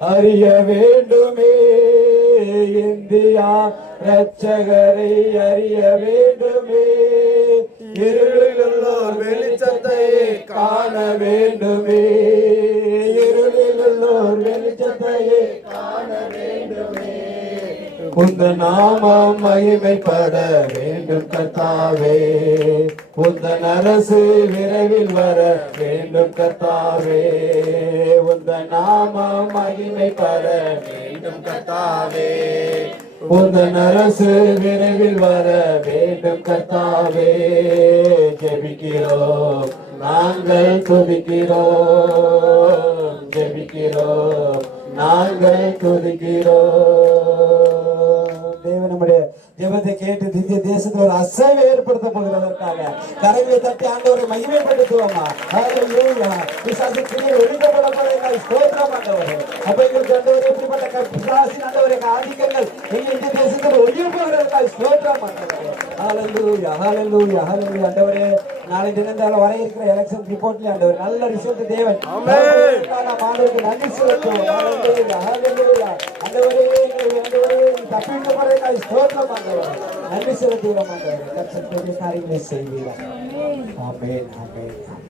அறிய வேண்டுமே, இந்தியா இரட்சகரை அறிய வேண்டுமே, இருளிலுள்ளோர் வெளிச்சத்தை காண வேண்டுமே, இருளிலுள்ளோர் வெளிச்சத்தை காண வேண்டுமே. உந்த நாமம் மகிமைப்பட வேண்டும் கர்த்தாவே, உந்தன் அரசு விரைவில் வர வேண்டும் கர்த்தாவே, உந்த நாமம் மகிமைப்பட வேண்டும் கர்த்தாவே, உந்தன் அரசு விரைவில் வர வேண்டும் கர்த்தாவே. ஜெபிக்கிறோம், நாங்கள் துதிக்கிறோம், ஜெபிக்கிறோம், நாங்கள் துதிக்கிறோம். தேவன் நம்முடைய ஜெபத்தை கேட்டு திவ்ய தேசத்தில் ஒரு அசைவை ஏற்படுத்த போகிறதற்காக கரங்களை தட்டி ஆண்டவரை மகிமைப்படுத்துவோமா? பிசாசு கிரியை ஒழிக்கப்பட போகிறீர்கள். ஸ்தோத்திரம் ஆண்டவரே. அப்ப எங்களுக்கு ஆண்டவரே எப்படிப்பட்ட பிசாசின் ஆண்டவரே ஆதிக்கங்கள் எங்கள் இந்திய தேசத்தில் ஒழிய போகிறதற்காக ஸ்தோத்திரம் ஆண்டவரே. ஹல்லேலூயா, ஹல்லேலூயா, ஹல்லேலூயா. ஆண்டவரே நாளை தினந்தால வர இருக்கிற எலெக்ஷன் ரிப்போர்ட்ல ஆண்டவர் நல்ல ரிசல்ட் தேவன். ஆமென். ஆண்டவருக்கு நன்றி செலுத்துவோம். ஹல்லேலூயா, ஹல்லேலூயா. ஆண்டவரே ஆண்டவரே தப்பிக்க போகிறதற்காக ஸ்தோத்திரம் ஆண்டவரே. நன்றி செலுத்துகிறோம் ஆண்டவரே. கர்த்தர் பெரிய காரியங்களை செய்வீராக. ஆமென், ஆமென்.